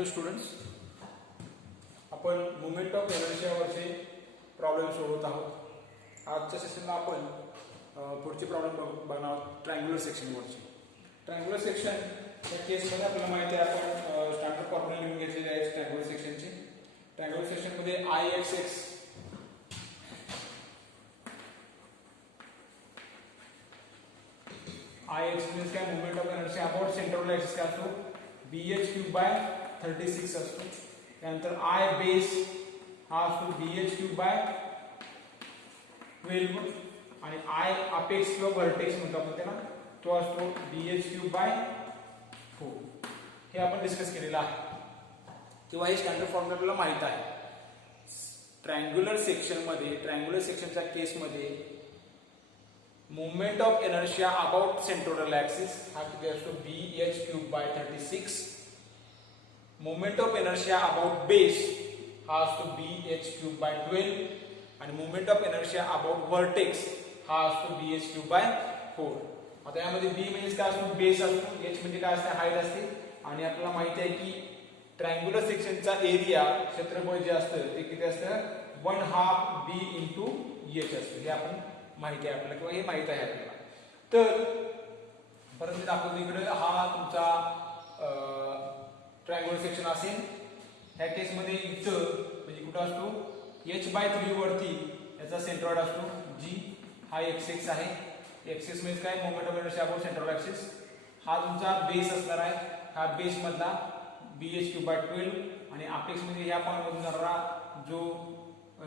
Hello students, आपण moment of एनर्जीवरचे problem सोडवत आहोत. आजच्या सेशनला आपण पुढचे प्रॉब्लेम बघणार आहोत ट्रायंग्युलर सेक्शनवरचे. ट्रायंग्युलर सेक्शन या केसमध्ये आपल्याला माहिती आहे आपण स्टँडर्ड फॉर्म्युला लिहून घेतलेले आहेत ट्रायंग्युलर सेक्शनचे. ट्रायंग्युलर सेक्शनमध्ये IXX means काय moment of energy about central axis काय असतो BH3/36 असतो. त्यानंतर I बेस हा असतो BH3/12 आणि I अपेक्स किंवा व्हर्टेक्स म्हणतो आपण त्याला, तो असतो BH3/4. हे आपण डिस्कस केलेलं आहे किंवा हे स्टँडर्ड फॉर्म्युला आपल्याला माहित आहे. ट्रायंग्युलर सेक्शनमध्ये ट्रायंग्युलर सेक्शनच्या केसमध्ये moment of inertia about centroidal axis हा किती असतो BH3/36. Moment of inertia about base हा असतो BH3/12 आणि moment of inertia about vertex हा असतो BH3/4. आता यामध्ये B म्हणजे काय असतो बेस असतो, H म्हणजे काय असते हाईट असते आणि आपल्याला माहिती आहे की ट्रायंग्युलर सेक्शनचा एरिया क्षेत्रफळ जे असतं ते किती असतं 1/2 B × H असतं. हे आपण माहिती आहे आपल्याला किंवा हे माहित आहे आपल्याला. तर परत मी दाखवतो इकडे हा तुमचा ट्रायंग्युलर सेक्शन असेल. ह्या केसमध्ये इथं म्हणजे कुठं असतो H/3 वरती याचा सेंट्रॉइड असतो G. हा XX आहे. XX म्हणजे काय moment of inertia about central axis. हा तुमचा बेस असणार आहे. हा बेस मधला BH3/12 आणि अपेक्स म्हणजे या पॉइंट मधून जाणारा जो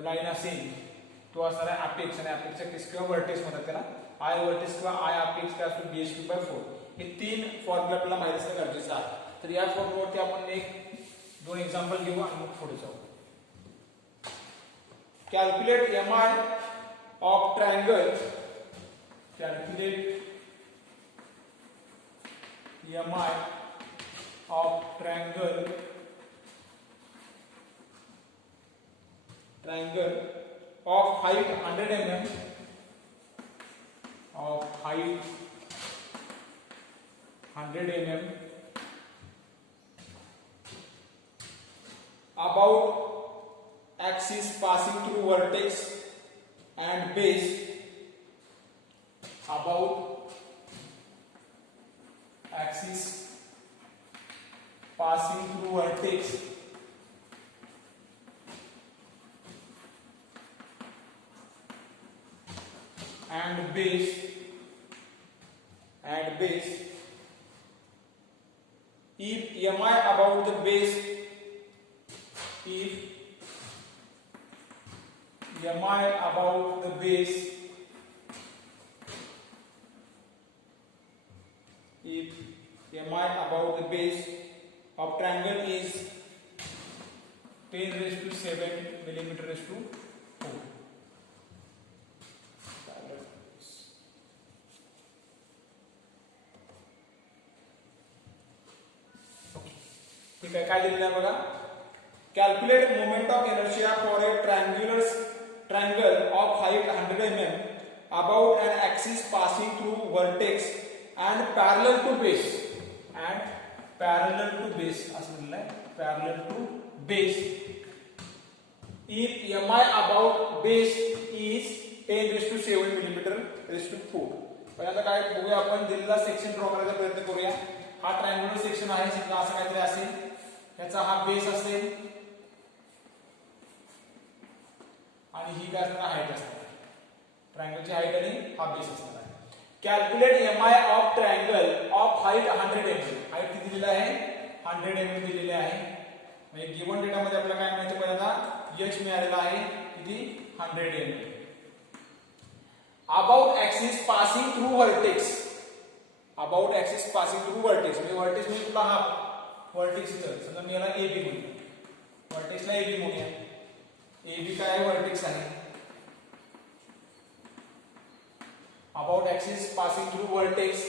लाईन असेल तो असणार आहे अपेक्स आणि अपेक्सच्या केस किंवा व्हर्टेक्स म्हणतात त्याला. I व्हर्टेक्स किंवा I अपेक्स काय असतो BH3/4. हे तीन फॉर्म्युला आपल्याला माहिती असणं गरजेचं आहे. तर या फॉर्म्युल्यावरती आपण दोन एक्झाम्पल घेऊ आणि मग पुढे जाऊ. Calculate MI of triangle. Calculate MI of triangle of height 100 mm about axis passing through vertex and base about axis passing through vertex and base if MI about the base of triangle is 10⁻⁷ mm/4. ठीक आहे, काय दिलेलं आहे बघा. Calculate moment of inertia for a triangle of height 100 mm about an axis passing through vertex and parallel to base असं दिलेलं आहे. Parallel to base if MI about base is 10⁻⁷ mm/4. पहिल्यांदा काय बघूया आपण दिलेला सेक्शन ड्रॉ करायचा प्रयत्न करूया. हा ट्रायंग्युलर सेक्शन आहे, समजा असं काहीतरी असेल. याचा हा बेस असेल आणि ही काय असणार हाईट असणार. ट्रायंगलची हाईट आणि हा बेस असणार आहे. Calculate MI of triangle of height 100 mm. Height किती दिलेली आहे 100 mm दिलेली आहे. म्हणजे गिवन डेटा मध्ये आपल्याला काय माहिती पहिल्यांदा H मिळालेला आहे किती 100 mm. About axis passing through vertex. About axis passing through vertex म्हणजे व्हर्टेक्स म्हणजे कुठला हा व्हर्टेक्स इथं समजा मी याला AB म्हणतो. व्हर्टेक्सला AB म्हणूया. AB काय आहे व्हर्टेक्स आहे. About axis passing through vertex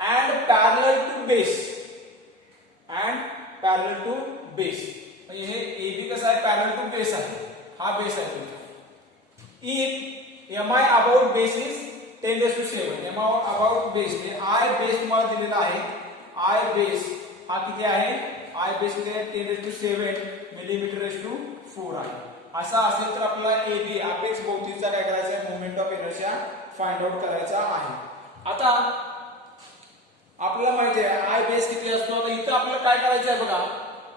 and parallel to base म्हणजे हे AB कसं आहे पॅरलल टू बेस आहे. हा बेस आहे तुमचा. If MI about base is 10⁻⁷. About base म्हणजे I बेस तुम्हाला दिलेला आहे. I बेस हा किती आहे आय बेस किती आहे 10⁷ mm⁴ आहे. असा असेल तर आपल्याला AB अपेक्स भोवतीचा काय करायचा आहे moment of inertia find out करायचा आहे. आता आपल्याला माहिती आहे आय बेस किती असतो. आता इथं आपल्याला काय करायचं आहे बघा,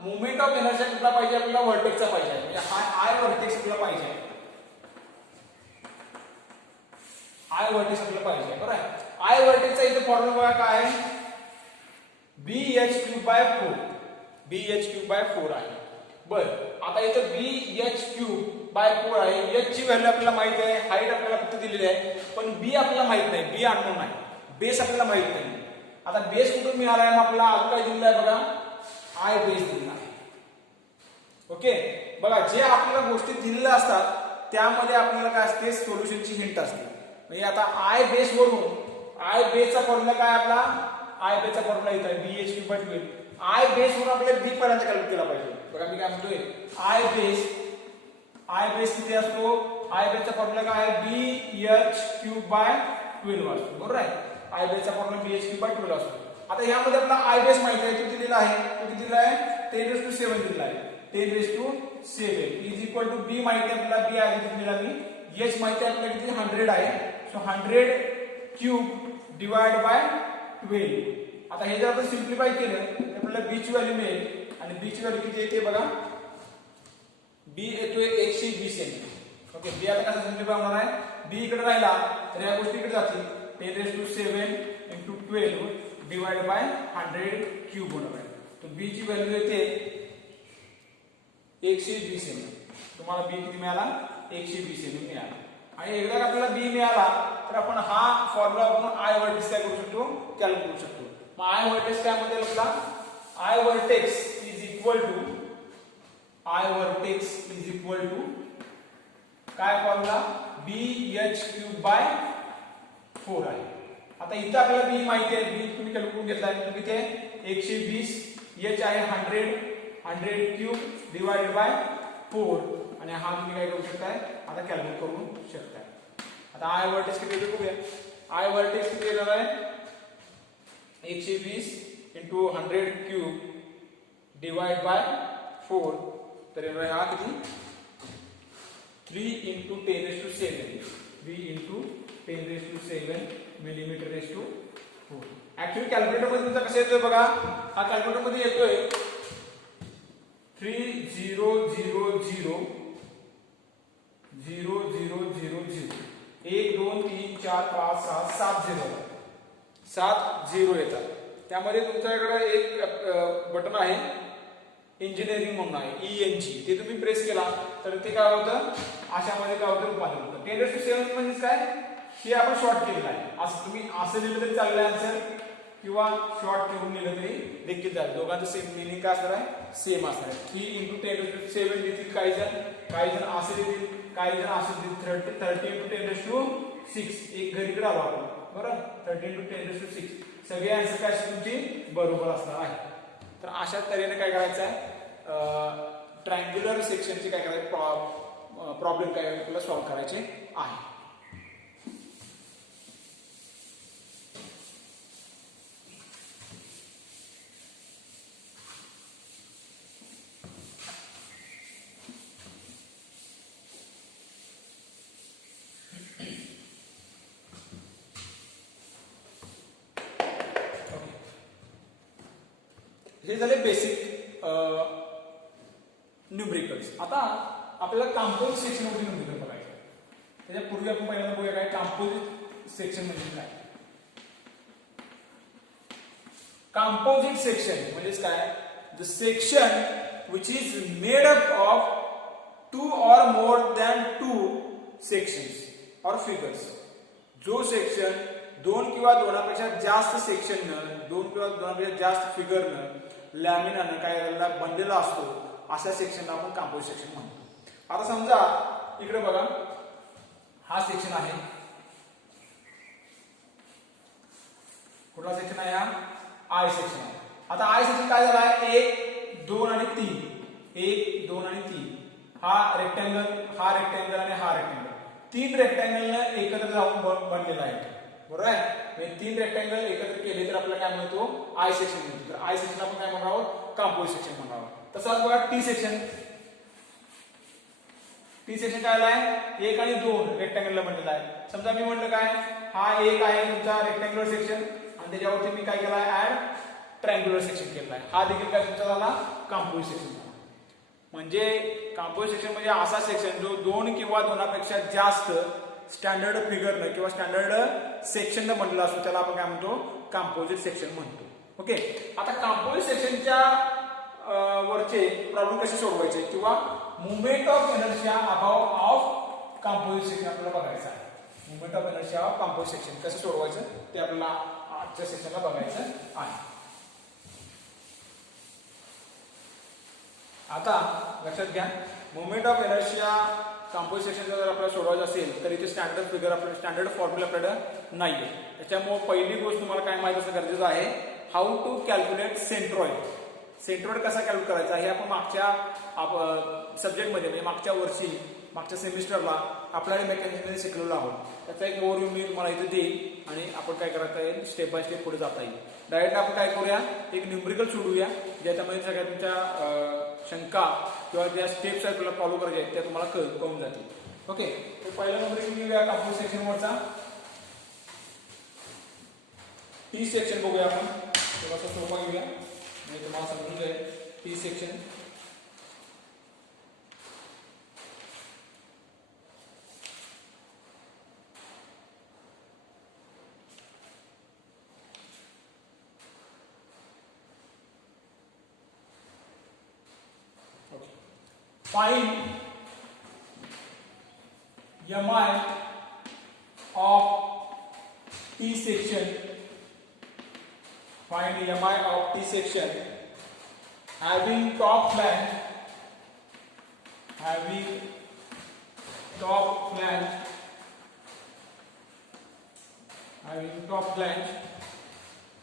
मोमेंट ऑफ इनर्शिया कुठला पाहिजे आपल्याला, व्हर्टेक्सचा पाहिजे, म्हणजे हा आय व्हर्टेक्स आपल्याला पाहिजे, आय व्हर्टेक्स आपल्याला पाहिजे. बरोबर आहे. आय व्हर्टेक्सचा इथे फॉर्म्युला बघा काय आहे, BH⁴ BH⁴ आहे. बर आता इथं BH⁴ आहे. H ची व्हॅल्यू आपल्याला माहित आहे, हाईट आपल्याला फक्त दिलेली आहे, पण B आपल्याला माहित नाही, B अननोन आहे, बेस आपल्याला माहित नाही. आता बेस कुठून मिळाला आहे, मग आपल्याला अजून काय दिलेलं आहे बघा, आय बेस दिलेला आहे. ओके बघा, जे आपल्याला गोष्टी दिलेल्या असतात त्यामध्ये आपल्याला काय असते, सोल्युशनची हिंट असते. म्हणजे आता आय बेस वरून आय बेसचा फॉर्म्युला काय आपला, आय बेसचा फॉर्म्युला इथं आहे BH⁴ आय बेस वरून आपल्याला B पर्यंत कॅल्क्युलेट केला पाहिजे. बघा मी काय म्हणतोय, आय बेस किती असतो, आय बेसचा फॉर्म्युला काय आहे BH⁴/12 असतो. बरोबर आहे. आय बेसचा फॉर्म्युला BH⁴/12 असतो. आता यामध्ये आपला आय बेस माहिती आहे, तो दिलेला आहे, तो किती दिलेला आहे 10⁷ दिलेला आहे. 10⁷ इज इक्वल टू B माहिती आहे आपल्याला, B आहे दिलेला मी, H माहिती आहे आपल्याला किती 100 आहे. So 100³ divide by 12. आता हे जर आपण सिम्प्लिफाय केलं तर आपल्याला B ची व्हॅल्यू मिळेल, आणि B ची व्हॅल्यू किती येते बघा, B येतोय 120 mm. ओके, B आता कसा सिम्प्लिफाय होणार आहे, B इकडे राहिला तर या गोष्टी इकडे जातील, 10⁷ × 12 डिवाइड बाय 100³ होणार आहे. तर B ची व्हॅल्यू येते 120 mm. तुम्हाला B किती मिळाला, 120 mm मिळाला. आणि एकदा आपल्याला B मिळाला तर आपण हा फॉर्म्युला वापरून आय व्हर्टेक्स काय करू शकतो, कॅल्क्युलेट करू शकतो. मग आय व्हर्टेक्स काय म्हणते आपला, I vertex is equal to काय फॉर्म्युला BH⁴ आहे. आता इथं आपल्याला B माहिती आहे, B तुम्ही कॅल्क्युलेट करून घेतला आहे, किती आहे 120, H आहे 100³ डिवाइडेड बाय 4, आणि हा तुम्ही काय करू शकताय आता कॅल्क्युलेट करू शकताय. आता आय व्हर्टेक्स किती येतो बघूया. आय व्हर्टेक्स किती येणार आहे 120 × 100³ डिवाइड बाय 4, तर येणार हा किती 3 × 10⁷ 3 × 10⁷ mm⁴. ऍक्च्युअली कॅल्क्युलेटर मध्ये तुमचा कसं येतोय बघा, हा कॅल्क्युलेटर मध्ये येतोय 3000 0000 1 2 3 4 5 6 7 0 येतात. त्यामध्ये तुमच्याकडे एक बटन आहे इंजिनिअरिंग म्हणून आहे ENG, ते तुम्ही प्रेस केला तर ते काय होतं, अशामध्ये काय होतं रूपांतर होतं. 10⁷ म्हणजे काय, हे आपण शॉर्ट केलेलं आहे. असं तुम्ही असं लिहिलं तरी चाललंय आन्सर, किंवा शॉर्ट ठेवून लिहिलं तरी देखील चालेल. दोघांचं सेम मिनिंग काय असणार आहे, सेम असणार आहे. 3 × 10⁷ लिहितील काही जण असं लिहितील, काही जण असं लिहितील 30 × 10⁶. एक घरीकडे आलो आपण, बरोबर, 30 × 10⁶. सगळे आन्सर काय तुमची बरोबर असणार आहे. तर अशा तऱ्हेने काय करायचं आहे, ट्रायंग्युलर सेक्शनचे काय करायचं प्रॉब्लेम काय आपल्याला सॉल्व्ह करायचे आहे. हे झाले बेसिक न्यूमरिकल्स. आता आपल्याला कंपोजिट सेक्शन मध्ये न्यूमरिकल बघायचं. त्याच्यापूर्वी आपण पहिल्यांदा बघूया काय कंपोजिट सेक्शन म्हणजे काय. कंपोजिट सेक्शन म्हणजे काय, the section which is made up of 2 or more than 2 sections or figures. जो सेक्शन 2 किंवा 2पेक्षा जास्त सेक्शननं, 2 किंवा 2पेक्षा जास्त फिगरनं, लॅमिनानं काय बनलेला असतो, अशा सेक्शनला आपण कंपोजिट सेक्शन म्हणतो. आता समजा इकडे बघा, हा सेक्शन आहे, कुठला सेक्शन आहे, हा आय सेक्शन आहे. आता आय सेक्शन काय झाला आहे, 1 2 आणि 3, 1 2 आणि 3, हा रेक्टँगल, हा रेक्टँगल आणि हा रेक्टँगल, 3 रेक्टँगलनं एकत्र जाऊन बनलेला आहे. बरोबर आहे. हे 3 रेक्टँगल एकत्र केले तर आपल्याला काय म्हणतो, आय सेक्शन मिळतो. तर आय सेक्शन आपण काय म्हणणार आहोत, कंपोजिट सेक्शन म्हणावं. तसाच बघा टी सेक्शन. टी सेक्शन काय आहे 1 आणि 2 रेक्टँगलला म्हटलेलं आहे. समजा मी म्हटलं काय हा एक आहे तुमचा रेक्टँग्युलर सेक्शन आणि त्याच्यावरती मी काय केलं आहे ऍड ट्रायंग्युलर सेक्शन केलं आहे. हा देखील काय तुमचा झाला कंपोजिट सेक्शन. म्हणजे कंपोजिट सेक्शन म्हणजे असा सेक्शन जो 2 किंवा 2पेक्षा जास्त स्टँडर्ड फिगरनं किंवा स्टँडर्ड सेक्शननं बनलेला असतो त्याला आपण काय म्हणतो कंपोजिट सेक्शन म्हणतो. ओके. आता कंपोजिट सेक्शनच्या वरचे प्रॉब्लेम कसे सोडवायचे किंवा movement of inertia above of composite section आपल्याला बघायचं आहे. Movement of inertia of composite section कसं सोडवायचं ते आपल्याला आजच्या सेक्शनला बघायचं आहे. आता लक्षात घ्या movement of inertia composite section जर आपल्याला सोडवायचं असेल तर इथे स्टँडर्ड फिगर आपल्याला स्टँडर्ड फॉर्म्युला आपल्याकडे नाहीये. त्याच्यामुळे पहिली गोष्ट तुम्हाला काय माहिती असणं गरजेचं आहे how to calculate centroid. Centroid कसा कॅल्क्युलेट करायचा हे आपण मागच्या सब्जेक्टमध्ये म्हणजे मागच्या वर्षी मागच्या सेमिस्टरला आपल्याला मेकॅनिक्समध्ये शिकलेलो आहोत. त्याचा एक ओव्हरव्ह्यू मी तुम्हाला इथे देईल आणि आपण काय करता येईल स्टेप बाय स्टेप पुढे जाता येईल. डायरेक्ट आपण काय करूया एक न्यूमरिकल सोडवूया ज्याच्यामध्ये सगळ्या तुमच्या शंका किंवा ज्या स्टेप्स आहेत तुला फॉलो करायचे आहेत त्या तुम्हाला कळून जातील. ओके. तर पहिला न्यूमरिकल घेऊया कंपोजिट सेक्शन वरचा टी सेक्शन बघूया आपण. थोडासा सोपा घेऊया म्हणजे तुम्हाला समजून जाईल. T section find mi of T section. Find mi of T section having top flange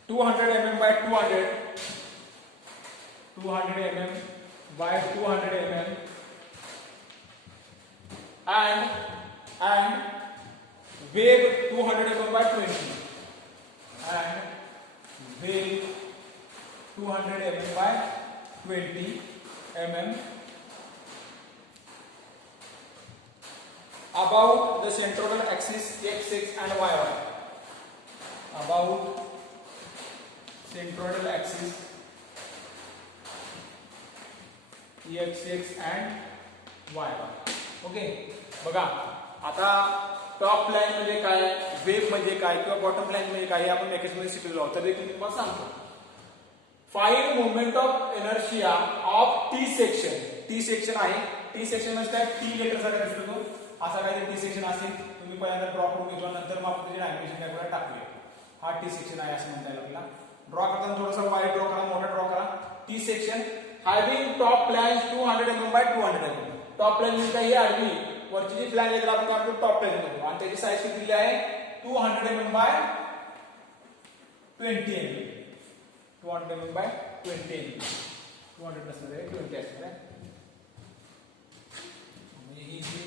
200 mm by 200 mm by 200 mm and wave 200 mm by 20 and wave 200 mm by 20 mm about the centroidal axis x and y. About centroidal axis x and y. Okay. बघा आता top line म्हणजे काय wave म्हणजे काय किंवा bottom line म्हणजे काय आपण मेकॅनिक्समध्ये शिकलेलो आहोत तर देखील मी तुम्हाला सांगतो. Find moment of inertia of T section. T section आहे. टी सेक्शन म्हणजे काय टी लेटर साठी असतो तो असा काही टी सेक्शन असेल तुम्ही पहिल्यांदा ड्रॉ करून घेतो नंतर मग आपण त्याची अॅनिमेशन काय करा टाकूया. हा टी सेक्शन आहे असं म्हणता येईल आपल्याला. ड्रॉ करताना थोडासा वाईड ड्रॉ करा मोठा ड्रॉ करा. T section having top flange 200 mm by 200 mm. Top flange म्हणजे काय ही आडवी वरची जी फ्लॅंज आहे त्याला आपण काय टॉप फ्लॅंज म्हणतो आणि त्याची साईज किती दिली आहे 200 mm by 20 mm. 200 mm by 20 mm. 200 असणार आहे 20 असणार आहे म्हणजे ही जी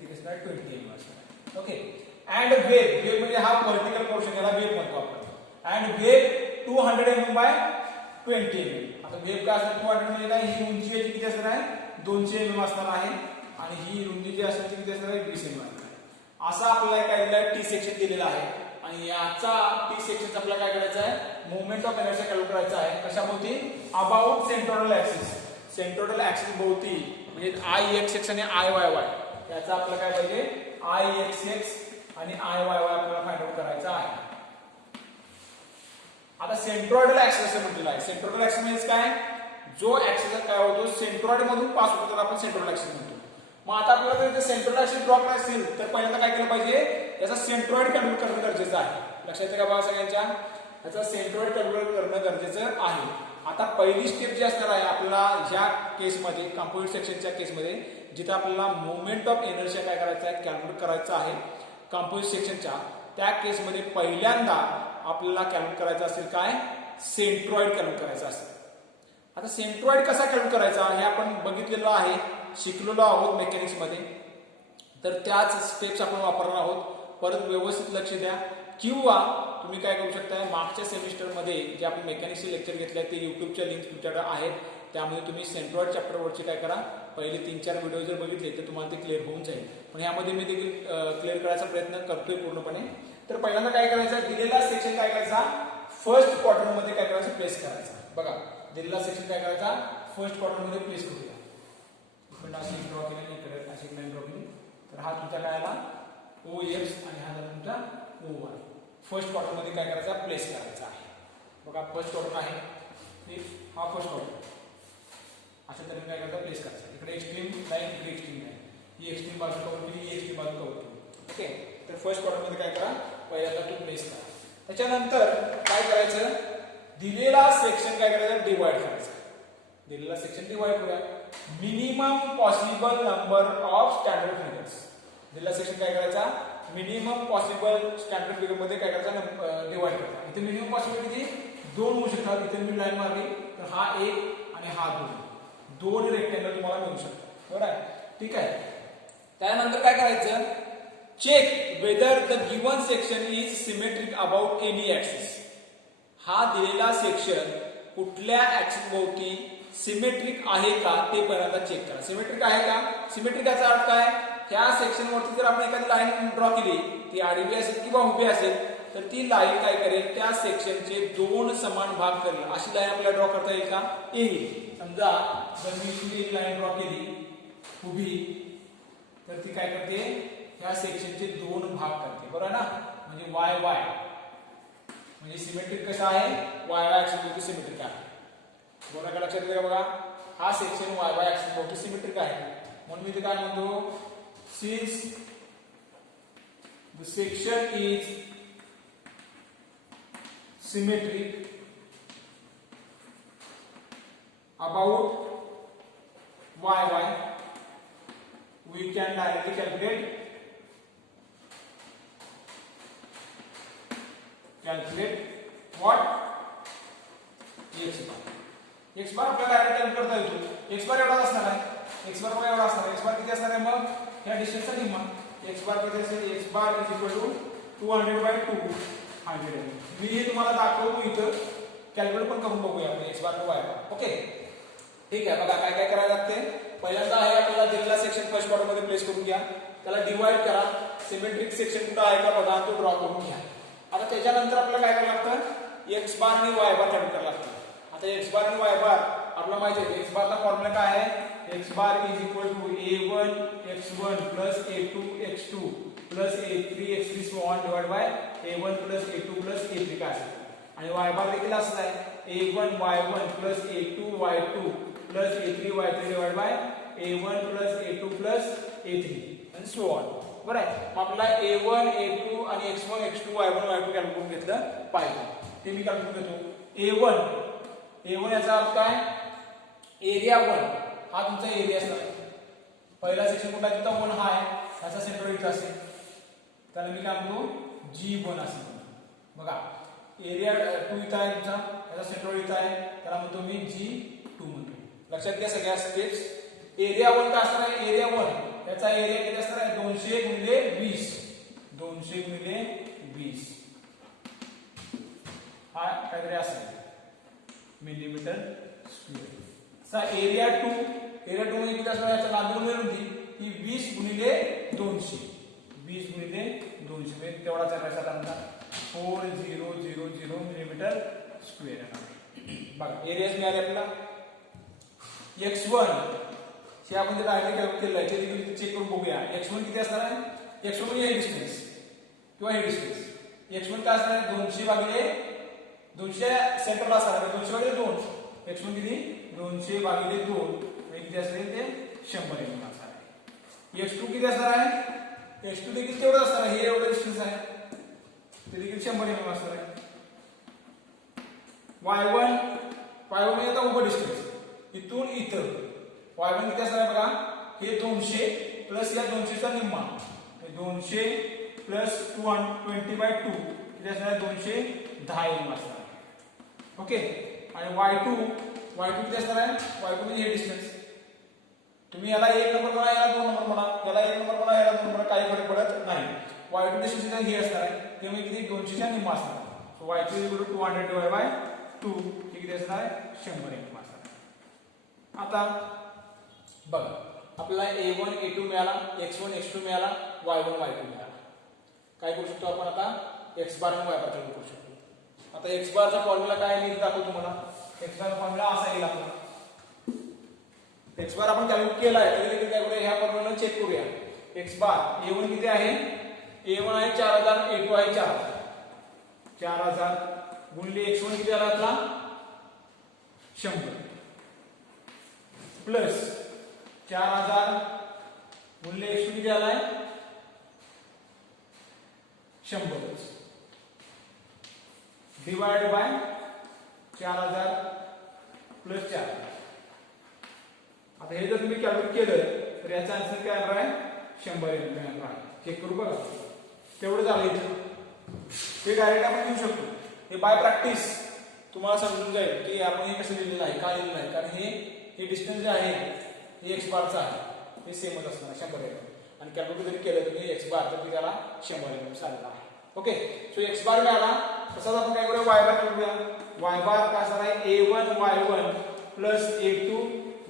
किती असणार 20 mm असणार. ओके. अँड वेव्ह म्हणजे हा व्हर्टिकल पोर्शन याला वेव्ह म्हणतो आपण. And wave 200 mm by 20 mm. आता वेव्ह काय असणार 200 म्हणजे काय ही उंची याची किती असणार आहे 200 mm असणार आहे आणि ही रुंदी जी असणार ती किती असणार आहे 20 mm असणार आहे. असा आपल्याला काय दिलेला टी सेक्शन दिलेला आहे आणि याचा टी सेक्शनचा आपल्याला काय करायचं आहे मुवमेंट ऑफ इनर्शिया कॅल्क्युलेट करायचा आहे कशाभोवती about centroidal axis. Centroidal axis भोवती म्हणजे IX आणि IYY याचा आपल्याला काय पाहिजे IX आणि IYY आपल्याला फाइंड आउट करायचा आहे. आता सेंट्रोइडल ऍक्सिस असं म्हटलेलं आहे. सेंट्रोइडल ऍक्सिस म्हणजे काय जो ऍक्सिस काय होतो सेंट्रॉइड मधून पास होतो त्याला आपण सेंट्रोइडल ऍक्सिस म्हणतो. मग आता आपल्याला जर सेंट्रोइडल ऍक्सिस ड्रॉ करायचं असेल तर पहिल्यांदा काय केलं पाहिजे याचा सेंट्रॉइड कॅल्क्युलेट करणं गरजेचं आहे. लक्षात येतं का बघा सगळ्यांच्या याचा सेंट्रॉइड कॅल्क्युलेट करणं गरजेचं आहे. आता पहिली स्टेप जी असणार आहे आपल्याला ह्या केसमध्ये कंपोजिट सेक्शनच्या केसमध्ये जिथे आपल्याला मोमेंट ऑफ इनर्शिया काय करायचं आहे कॅल्क्युलेट करायचं आहे कंपोजिट सेक्शनच्या त्या केसमध्ये पहिल्यांदा आपल्याला कॅल्क्युलेट करायचं असेल काय सेंट्रॉइड कॅल्क्युलेट करायचं असेल. आता सेंट्रॉइड कसा कॅल्क्युलेट करायचा हे आपण बघितलेलं आहे शिकलेलो आहोत मेकॅनिक्स मध्ये तर त्याच स्टेप्स आपण वापरणार आहोत. परत व्यवस्थित लक्ष द्या, किंवा तुम्ही काय करू शकता, मागच्या सेमिस्टरमध्ये जे आपण मेकॅनिक्सचे लेक्चर घेतले ते युट्यूबच्या लिंक तुमच्याकडे आहेत, त्यामध्ये तुम्ही सेंट्रॉइड चॅप्टरवरचे काय करा, पहिले 3-4 व्हिडिओ जर बघितले तर तुम्हाला ते क्लिअर होऊन जाईल. पण यामध्ये मी देखील क्लिअर करायचा प्रयत्न करतोय पूर्णपणे. तर पहिल्यांदा काय करायचं, दिलेला सेक्शन काय करायचा, फर्स्ट क्वार्टरमध्ये काय करायचं, प्लेस करायचा. बघा दिलेला सेक्शन काय करायचा, फर्स्ट क्वार्टरमध्ये प्लेस करूया. इकडे अशी ड्रॉ केली, इकडे अशी लाईन ड्रॉ केली, तर हा तुमचा काय आला OX आणि हा झाला तुमचा OY. फर्स्ट क्वार्टरमध्ये काय करायचा, प्लेस करायचा आहे. बघा फर्स्ट क्वार्टर आहे, हा फर्स्ट क्वार्टर, अशा तऱ्हेने काय करायचं, प्लेस करायचा. इकडे एक्स्ट्रीम लाईन, इकडे एक्स्ट्रीम लाईन, ही एक्स्ट्रीम बाजू कव्हर केली, ही एक्स्ट्रीम बाजू कव्हर केली. ओके, तर फर्स्ट क्वार्टरमध्ये काय करा, पहिल्यांदा तो प्लेस करा. त्याच्यानंतर काय करायचं, दिलेला सेक्शन काय करायचं, डिवाइड करायचा. दिलेला सेक्शन डिवाइड करूया. Minimum possible number of standard figures. दिलेला सेक्शन काय करायचा, मिनिमम पॉसिबल स्टँडर्ड फिगर मध्ये काय करायचा, डिवाइड करायचा. इथे मिनिमम पॉसिबल किती, 2 होऊ शकतात. इथे मी लाईन मारली तर हा 1 आणि हा 2 रेक्टेंगल तुम्हाला मिळू शकतात. बरोबर आहे, ठीक आहे. त्यानंतर काय करायचं, check whether the given section is symmetric about any axis. हा दिलेला सेक्शन कुठल्या ऍक्सिस भोवती सिमेट्रिक आहे का ते पहिल्यांदा चेक करा. सिमेट्रिक आहे का, सिमेट्रिक याचा अर्थ काय, ह्या सेक्शन वरती जर आपण एखादी लाईन ड्रॉ केली, ती आडवी असेल किंवा उभी असेल, तर ती लाईन काय करेल, त्या सेक्शनचे 2 समान भाग करेल. अशी लाईन आपल्याला ड्रॉ करता येईल का, येईल. समजा जर मी इथे एक लाईन ड्रॉ केली उभी, तर ती काय करते, ह्या सेक्शनचे 2 भाग करते. बरोबर ना, म्हणजे वाय वाय, म्हणजे सिमेट्रिक कसा आहे, वाय वाय ऍक्सिस भोवती सिमेट्रिक आहे. बरोबर का, लक्षात घ्या. बघा हा सेक्शन वाय वाय ऍक्सिस भोवती सिमेट्रिक आहे, म्हणून मी ते काय म्हणतो, since the section is symmetric about yy, we can directly calculate what, x bar. x bar आपल्याला डायरेक्ट कॅल्क्युलेट करता येतो. x बार एवढा असणार आहे, x बार एवढा असणार आहे. x बार किती असणार आहे, मग ह्या डिस्टन्सचा निम्मा. x बार किती असेल, x bar is equal to 200/200. मी हे तुम्हाला दाखवतो, इथं कॅल्क्युलेट पण करून बघूया आपण x बार आणि y बार. ओके, ठीक आहे. बघा काय काय करायला लागते, पहिल्यांदा आहे आपल्याला दिलेला सेक्शन फर्स्ट क्वार्टरमध्ये प्लेस करून घ्या, त्याला डिवाइड करा. सिमेट्रिक सेक्शन कुठं आहे का बघा, तो ड्रॉ करून घ्या. आता त्याच्यानंतर आपल्याला काय करायला लागतं, x बार आणि y बार कॅल्क्युलेट करायला लागतं. आता x बार आणि y बार आपल्याला माहिती आहे, x बारचा फॉर्म्युला काय आहे, x bar is equal to a1 x1 plus a2 x2 plus a3 x3 so on divided by a1 plus a2 plus a3 का असेल. आणि y bar देखील असं आहे, a1 y1 plus a2 y2 plus a3 y3 divided by a1 plus a2 plus a3 and so on. बरं आहे, मग आपल्याला a1 a2 आणि x1 x2 y1 y2 calculate करून घेतलं पाहिजे. ते मी कॅल्क्युलेट करतो. a1 याचा अर्थ काय, एरिया 1 हा तुमचा एरिया असणार. पहिला सेक्शन कुठला, तिथं 1 हा आहे, त्याचा सेंटर इथं असेल, त्याला मी काय म्हणतो, G1 असेल. बघा एरिया 2 इथं आहे तुमचा, त्याचा सेंटर इथं आहे, त्याला म्हणतो मी G2 म्हणतो. लक्षात घ्या सगळ्या स्टेप्स. एरिया 1 का असणार आहे, एरिया 1 त्याचा एरिया किती असणार आहे, 200 गुणिले 20, 200 गुणिले 20 हा काहीतरी असेल मिलीमीटर स्क्वेअर. एरिया 2 म्हणजे किती असणार, याच्या लांबी होती ही 20 गुणिले 200, 20 गुणिले 200 म्हणजे तेवढाच आहे साधारणतः 4000 मिलीमीटर स्क्वेअर आहे. बघा एरिया मिळाले आपल्याला. x1 हे आपण जे डायरेक्ट कॅल्क्युलेट केलं आहे ते देखील चेक करून बघूया. x1 किती असणार आहे, x1 म्हणजे हे डिस्टन्स किंवा हे डिस्टन्स. x1 काय असणार आहे, 200 भागिले 200 सेंटरला असणार आहे, 200 भागिले 2. x1 किती, 200 भागिले 2 म्हणजे किती असेल ते 100 mm असणार आहे. x2 किती असणार आहे, x2 देखील तेवढं असणार आहे, हे एवढं डिस्टन्स आहे, ते देखील 100 mm असणार आहे. y1 म्हणजे आता उभं डिस्टन्स इथून इथं, y1 किती असणार आहे बघा, हे 200 प्लस या 200 चा निम्मा, 200 प्लस 20/2 किती असणार आहे, 210 mm असणार आहे. ओके, आणि y2 किती असणार आहे, y2 म्हणजे हे डिस्टन्स. तुम्ही याला 1 नंबर म्हणा, याला 2 नंबर म्हणा, याला 1 नंबर म्हणा, याला 2 नंबर, काही फरक पडत नाही. y2 डिस्टन्स हे असणार आहे ते म्हणजे किती 200च्या निम्मा असणार आहे. सो y2 200 डिवाइड बाय 2 हे किती असणार आहे 100 निम्मा असणार आहे. आता बघा आपल्याला a1 a2 मिळाला, x1 x2 मिळाला, y1 y2 मिळाला. काय करू शकतो आपण आता x बार आणि y बार कॅल्क्युलेट करू शकतो. आता x बारचा फॉर्म्युला काय आहे मी दाखवतो तुम्हाला. x बार फॉर्म्युला असा येईल आपला. x बार आपण कॅल्क्युलेट केला आहे तरी देखील काय करूया ह्या फॉर्म्युला चेक करूया. x बार a1 किती आहे, a1 आहे 4000, a2 आहे 4000. 4000 गुणिले x1 किती आला आपला 100 प्लस 4000 गुणिले x2 किती आलाय 100 डिवाइड बाय 4000 प्लस 4. आता हे जर तुम्ही कॅल्क्युलेट केलं तर याचा आन्सर काय येणार आहे 100 येणार आहे. चेक करू बघा तेवढं झालं इथं. हे डायरेक्ट आपण लिहू शकतो. हे बाय प्रॅक्टिस तुम्हाला समजून जाईल की आपण हे कसं लिहिलेलं आहे काय लिहिलेलं आहे. कारण हे डिस्टन्स जे आहे हे x बारचं आहे हे सेमच असणार 100 येणार आणि कॅल्क्युलेट जरी केलं तर x बार तर त्याला 100 येणार आलेला आहे. ओके सो x बार मिळाला. तसंच आपण काय करूया y बार करूया. y बार काय असणार आहे a1 y1 plus a2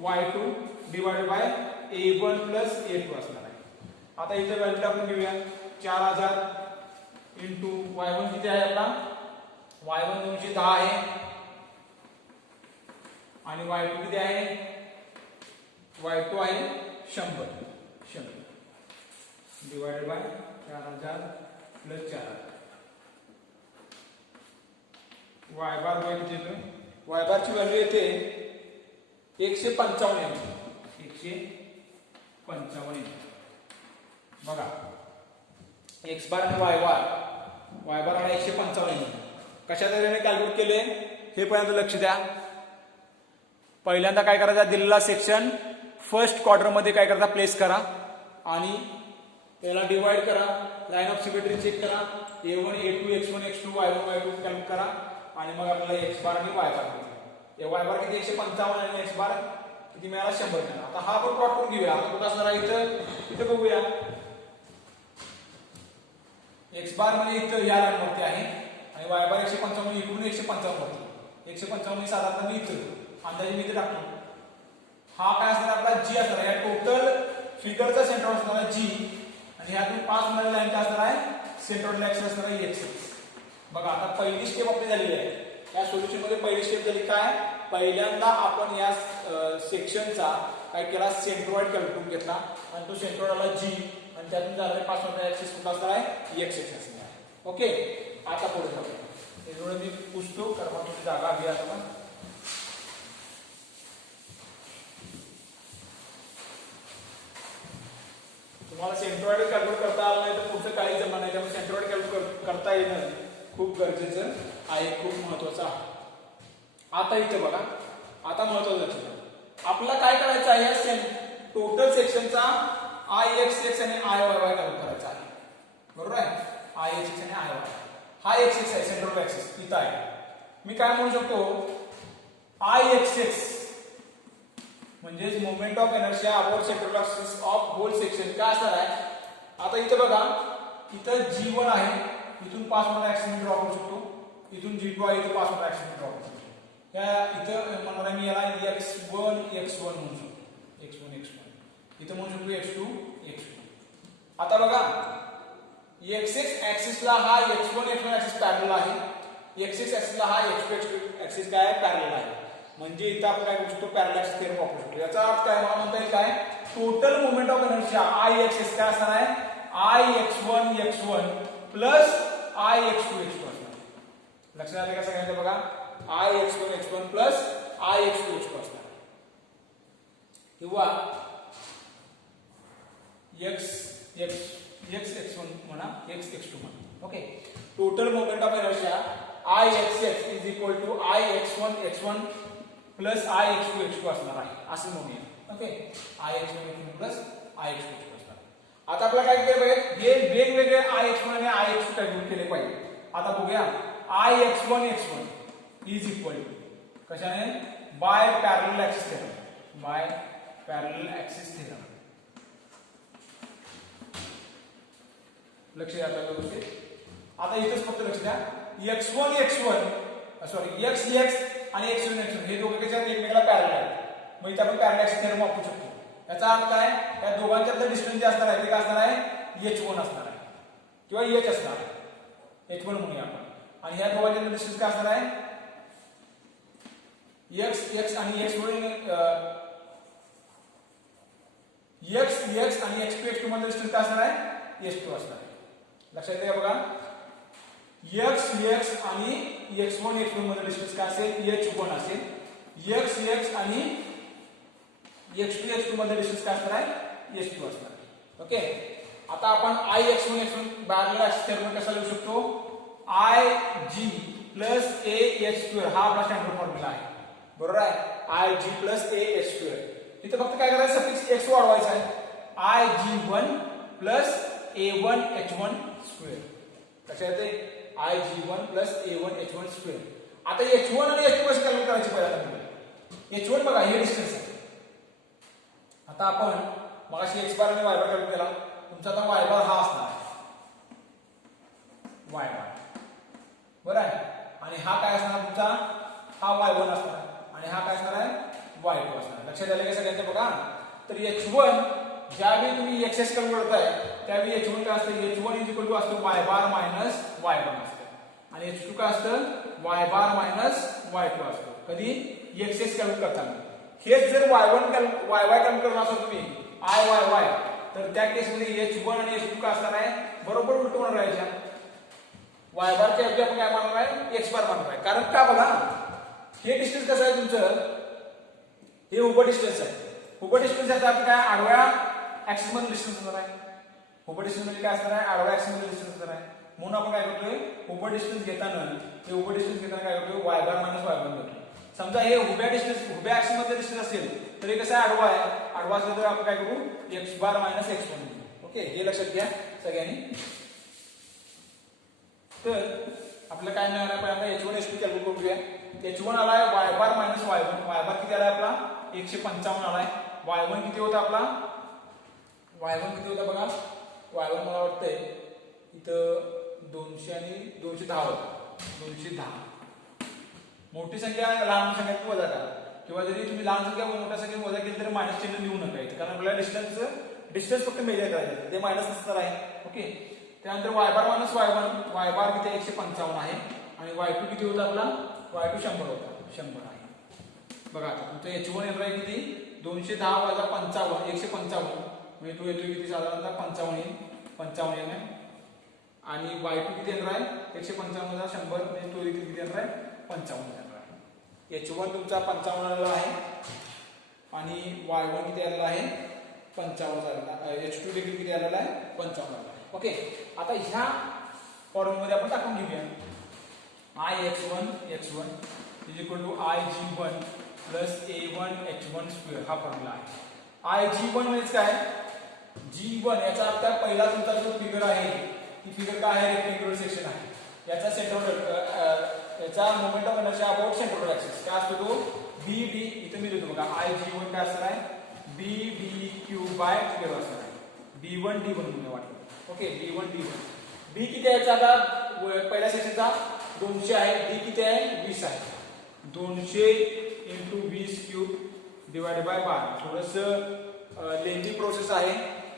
y2 divide by a1 plus a2 असणार आहे. आता इथे व्हॅल्यू टाकून घेऊया 4000 इंटू y1 किती आहे आपला y1 210 आहे आणि y2 किती आहे y2 आहे 100 डिवाइड बाय 4000 प्लस 4000. y बार किती येतो y बार ची व्हॅल्यू येते 155 येते 155 बघा x बार आणि y बार आणि 155 कशा तऱ्हेने कॅल्क्युलेट केले हे पर्यंत लक्ष द्या. पहिल्यांदा काय करायचं दिलेला सेक्शन फर्स्ट क्वार्टर मध्ये काय करता प्लेस करा आणि त्याला डिवाइड करा. लाईन ऑफ सिमेट्री चेक करा. a1 a2 x1 x2 y1 y2 calculate करा आणि मग आपल्याला x बार आणि y बार मिळते. y बार किती 155 आणि x बार किती मिळाला 100 मिळाला. आता हा आपण प्लॉट करून घेऊया. आता कुठं असणार आहे इथं बघूया. x बार म्हणजे इथं या लाईन वरती आहे आणि y बार 155 इकडून 155 वरती 155 साधारणतः मी इथं अंदाजे मी इथे टाकतो. हा काय असणार आपला g असणार आहे. टोटल फिगरचा सेंटर असणार आहे g आणि ह्यातून पास होणारी लाईन काय असणार आहे सेंट्रोइड ऍक्सिस असणार आहे x. बघा आता पहिली स्टेप आपली झालेली आहे. या सोल्युशन मध्ये पहिली स्टेप झाली काय पहिल्यांदा आपण या सेक्शनचा काय केला सेंट्रोइड कॅल्क्युलेट घेतला आणि तो सेंट्रोइड आला g आणि त्यातून झालेला पास होणारा ऍक्सिस कुठला असणार आहे x ऍक्सिस असणार आहे. ओके आता पुढे जाऊया. एवढं मी पुसतो कारण मग तुमची जागा घ्या आपण. तुम्हाला सेंट्रोइड कॅल्क्युलेट करता आलं नाही तर पुढचं काही जमणार नाही. त्यामुळे सेंट्रोइड कॅल्क्युलेट करता येणं खूप गरजेचं आहे खूप महत्वाचं आहे. आता इथे बघा आता महत्वाचं लक्षात घ्या. आपल्याला काय करायचं आहे टोटल सेक्शनचा IXX आणि IYY कॅल्क्युलेट करायचा आहे. बरोबर आहे IXX आणि IYY हा एक्सिस आहे सेंट्रोइड ऍक्सिस इथं आहे. मी काय म्हणू शकतो IXX म्हणजे moment of inertia about centroid axis of whole section काय असणार आहे. आता इथं बघा इथं G1 आहे इथून पास होणारा ऍक्सिस ड्रॉ करू शकतो. इथून G2 आहे इथून पास होणारा ऍक्सिस ड्रॉ करू शकतो. या इथं म्हणणार आहे मी याला x1 x1 म्हणू शकतो x1 इथं म्हणू शकतो x2 आता बघा x ऍक्सिसला हा x1 ऍक्सिस पॅरलल आहे. x ऍक्सिसला हा x2 ऍक्सिस काय पॅरलल आहे. म्हणजे इथं आपण काय करू शकतो पॅरलल ऍक्सिस थेरम वापरू शकतो. याचा अर्थ काय मला म्हणता येईल काय total moment of inertia IXX काय असणार आहे IX1 x1 प्लस IX2 असणार. लक्षात आलं का सगळ्यांना बघा IX1 x1 प्लस IX2 असणार किंवा x1 म्हणा x2 म्हणा. Okay total moment of inertia IXX is equal to IX1 x1 plus IX2 असणार आहे असं म्हणूया. Okay IX1 x1 plus IX2 असणार. आता आपल्याला काय केलं पाहिजे हे वेगवेगळे IX1 आणि IX2 कॅल्क्युलेट केले पाहिजे. आता बघूया IX1 x1 is equal to कशाने बाय पॅरलल ऍक्सिस थेरम लक्ष द्या आता व्यवस्थित. आता इथेच फक्त लक्ष द्या. x1 सॉरी x आणि x1 हे दोघे कशा एकमेकाला पॅरलल आहेत. मग इथे आपण पॅरलल थेरम वापरू शकतो. याचा अर्थ काय, या दोघांच्यातलं डिस्टन्स जे असणार आहे ते काय असणार आहे, h1 असणार आहे किंवा h असणार आहे, h1 म्हणूया आपण. आणि या दोघांच्यातलं डिस्टन्स काय असणार आहे, x आणि x1 x आणि x2 x2 मध्ये डिस्टन्स काय असणार आहे, h2 असणार आहे. लक्षात घ्या बघा, x आणि x1 x2 मध्ये डिस्टन्स काय असेल, h1 असेल. x आणि x2 x2 मध्ये डिस्टन्स काय असणार आहे, h2 असणार आहे. ओके. आता आपण I x1 x1 parallel axis theorem कसा लिहू शकतो, IG प्लस AH2 हा आपला स्टँडर्ड फॉर्म्युला आहे. बरोबर आहे, IG प्लस AH2. इथे फक्त काय करायचं, सफिक्स x वाढवायचा आहे, IG1 plus A1 H1 square. लक्षात येते, IG1 plus A1 H1 square. आता H1 आणि H2 कसे कॅल्क्युलेट करायचे पहिल्यांदा. H1 बघा हे डिस्टन्स आहे. आता आपण मगाशी x बार आणि y बार कॅल्क्युलेट केला, तुमचा आता y बार हा असणार आहे, y बार. बरं आहे. आणि हा काय असणार तुमचा, हा y1 असणार आणि हा काय असणार आहे, y2 असणार. लक्षात आलं का सगळ्यांचं बघा. तर h1 ज्यावेळी तुम्ही एक्सेस कॅल्क्युलेट करताय त्यावेळी h1 काय असतं, h1 इज इक्वल टू असतो y बार मायनस y1 असतं आणि h2 काय असतं, y बार मायनस y2 असतो. कधी एक्सेस कॅल्क्युलेट करताना. हेच जर y1 yy कॅल्क्युलेट करणार असाल तुम्ही IYY, तर त्या केसमध्ये h1 आणि h2 काय असणार आहे, बरोबर उलट होणार आहे. y बार च्या ऐवजी आपण काय मानणार आहे, x बार मानणार आहे. कारण का बघा, हे डिस्टन्स कसं आहे तुमचं, हे उभं डिस्टन्स आहे. उभं डिस्टन्स याचा अर्थ काय, आडव्या ऍक्सिस मध्ये डिस्टन्स असणार आहे. उभं डिस्टन्स म्हणजे काय असणार आहे, आडव्या ऍक्सिस मध्ये डिस्टन्स असणार आहे. म्हणून आपण काय करतोय, उभं डिस्टन्स घेताना हे उभं डिस्टन्स घेताना काय करतोय, y बार मायनस y1 घेतो. समजा हे उभ्या ऍक्सिस मध्ये डिस्टन्स असेल तर हे कसं आहे, आडवा आहे. आडवा असलं तर आपण काय करू, x बार मायनस x1 घेऊ. ओके, हे लक्षात घ्या सगळ्यांनी. तर आपल्याला काय मिळालं आहे, पहिल्यांदा h1 h2 कॅल्क्युलेट करूया. h1 आलाय y बार मायनस y1, y बार किती आलाय आपला 155 आलाय. y1 किती होता आपला, y1 किती होता बघा, y1 मला वाटतंय इथं 200 आणि 210 होता, 210. मोठी संख्या लहान संख्येत वजा करा, किंवा जरी तुम्ही लहान संख्या मोठ्या संख्येत वजा केली तरी मायनस चिन्ह लिहू नका इथे, कारण आपल्याला डिस्टन्स फक्त मेजर करायचं ते मायनस असणार आहे. ओके. त्यानंतर y बार मायनस y1, y बार किती 155 आहे आणि y2 किती होता आपला, y2 100 होता, 100 आहे. बघा आता तुमचं h1 येणार आहे किती, 210 वजा 55 155 म्हणजे तो येतो किती, साधारणतः 55 येणार. आणि y2 किती येणार आहे, 155 वजा 100 म्हणजे तो येतो किती येणार आहे, 55 येणार आहे. h1 तुमचा 55 आलेला आहे आणि y1 किती आलेला आहे, 55 आलेला. h2 देखील किती आलेला आहे, 55 आलेला आहे. ओके. आता ह्या फॉर्म्युल्यामध्ये आपण टाकून घेऊया, I x1 is equal to IG1 plus A1 H1 square हा फॉर्म्युला आहे. IG1 म्हणजे काय, G1 याचा अर्थ पहिला तुमचा जो फिगर आहे ती फिगर काय आहे, रेक्टेंग्युलर सेक्शन आहे. याचा याचा moment of inertia about centroidal axis काय असतो, तो BD. इथे मी लिहितो बघा, IG1 काय असणार आहे, BDQ बाय स्क्वेअर असणार आहे. B1 D1 म्हणून वाटतं. Okay, B1 D1. B किती आहे आता, पहिल्या सेक्शनचा 200 आहे, D किती आहे 20 आहे. 200 इंटू 20 क्यूब डिवाइड बाय 12. थोडंसं लेंथी प्रोसेस आहे,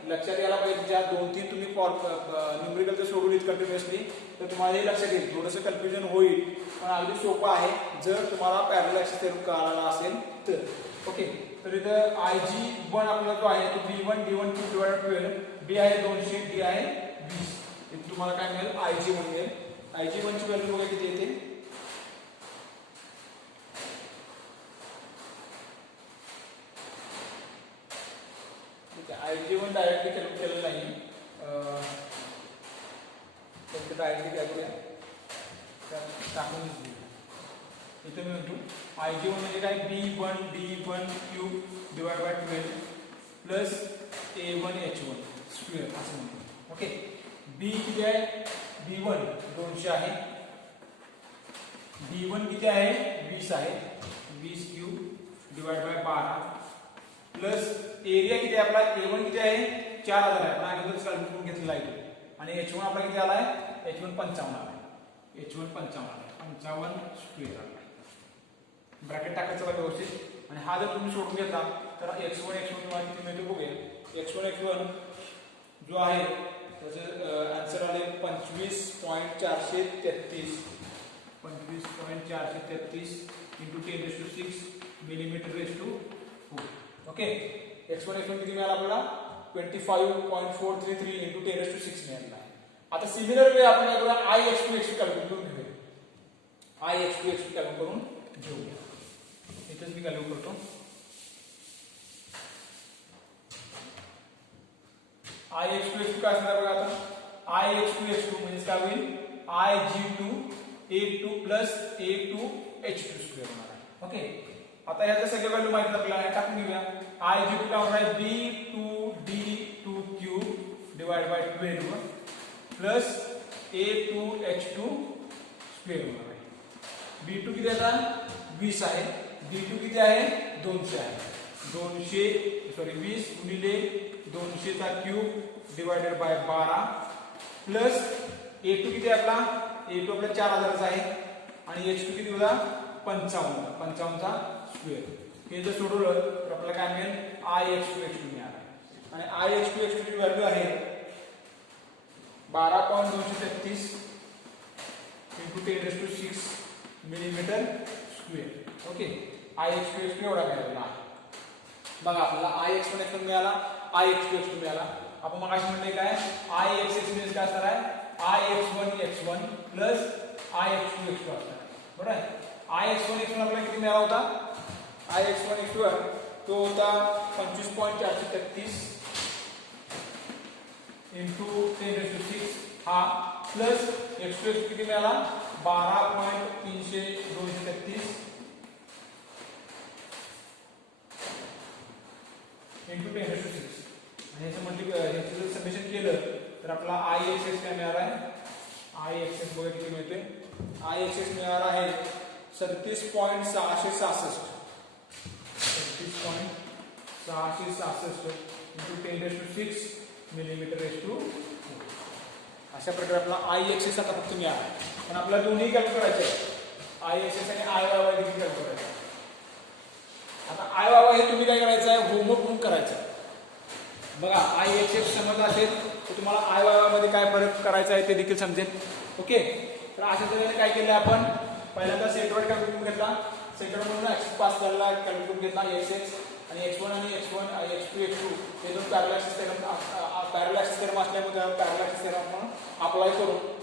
लक्षात यायला पाहिजे. ज्या 2-3 तुम्ही न्यूमेरिकल तर सोडून कंटिन्युअसली तर तुम्हाला हे लक्षात येईल. थोडंसं कन्फ्युजन होईल पण अगदी सोपं आहे जर तुम्हाला पॅरलल ऍक्सिस थेरम कळाला असेल तर. ओके. तर इथं IG1 आपला जो आहे तो B1 D1 cube divide 12, B आहे 200, D आहे 20. इथे तुम्हाला काय मिळेल, IG1 मिळेल. IG1 ची व्हॅल्यू बघा किती येते, IG1 डायरेक्टली कॅल्क्युलेट केलेलं नाही, तर डायरेक्टली कॅल्क्युलेट टाकून घेऊ. इथे मी म्हणतो IG1 म्हणजे काय, B1 D1 cube divide by 12 plus A1 H1 square असं म्हणतो. ओके. B किती आहे, B1 200 आहे, D1 किती आहे 20 आहे, 20 cube divide by 12 plus area किती आहे आपला, A1 किती आहे 4000 आहे, आपण अगोदरच कॅल्क्युलेट करून घेतलेला आहे. आणि H1 आपला किती आलाय H1 55 आलाय H1 55 आलाय 55 स्क्वेअर आलाय ब्रॅकेट टाकायचं बघा व्यवस्थित आणि हा जर तुम्ही सोडून घेतला तर x1 तुम्हाला किती मिळतो बघूया x1 जो आहे त्याचं आन्सर आले 25.433 into 10 raised to 6 millimeter raised to 4 okay x1 किती मिळाला आपल्याला 25.433 into 10 raised to 6 मिळाला आता सिमिलर वे आपण काय करूया Ix2 कॅल्क्युलेट करून घेऊया Ix2 कॅल्क्युलेट करून घेऊया इथेच मी कॅल्क्युलेट करतो Ix2 काय असणार बघा आता Ix2 म्हणजे काय होईल Ig2A2 plus A2H2 स्क्वेअर होणार आहे ओके आता ह्याचे सगळे व्हॅल्यू माहिती आपल्याला टाकून घेऊया Ig2 काय होणार आहे B2D2 cube divide by 12 plus A2H2 square होणार आहे B2 किती आता 20 आहे D2 किती आहे 200 आहे 20 गुणिले 200 चा cube divided by 12 plus A2 किती आपला A2 आपला 4000 चा आहे आणि H2 किती होता 55 चा स्क्वेअर हे जर सोडवलं तर आपल्याला काय मिळेल Ix2 मिळाला आणि Ix2 ची व्हॅल्यू आहे 12.233 into 10 raised to 6 millimetre square okay Ix2 एवढा मिळाला बघा आपल्याला Ix1 मिळाला Ix2 मिळाला आपण मग अशी म्हणले काय Ix म्हणजे काय असणार आहे Ix1 प्लस Ix2 असणार बरोबर आहे Ix1 आपल्याला किती मिळाला होता Ix1 तो होता 25.433 into 10 raised to 6 हा प्लस x2 किती मिळाला 12.233 into 10 raised to 6 आणि याचं जर समेशन केलं तर आपला Ix काय मिळाला आहे Ix बघा किती मिळते Ix मिळाला आहे 37.666 into 10 raised to 6 millimetre raise to अशा प्रकारे आपला Ix आता फक्त मिळाला पण आपल्याला दोन्ही कॅल्क्युलेट करायचे Ix आणि Iy देखील कॅल्क्युलेट करायचे आता Iy हे तुम्ही काय करायचं आहे होमवर्क म्हणून करायचं बघा Ix समजलं असेल तर तुम्हाला Iy मध्ये काय फरक करायचा आहे ते देखील समजेल ओके तर अशा तऱ्हेने काय केलं आपण पहिल्यांदा सेंटरॉइड कॅल्क्युलेट घेतला सेंटर म्हणून x पास झालेला कॅल्क्युलेट घेतला x आणि x1 आणि x2 हे दोन पॅरलल ऍक्सिस थेरम असल्यामुळे पॅरलल ऍक्सिस थेरम आपण अप्लाय करून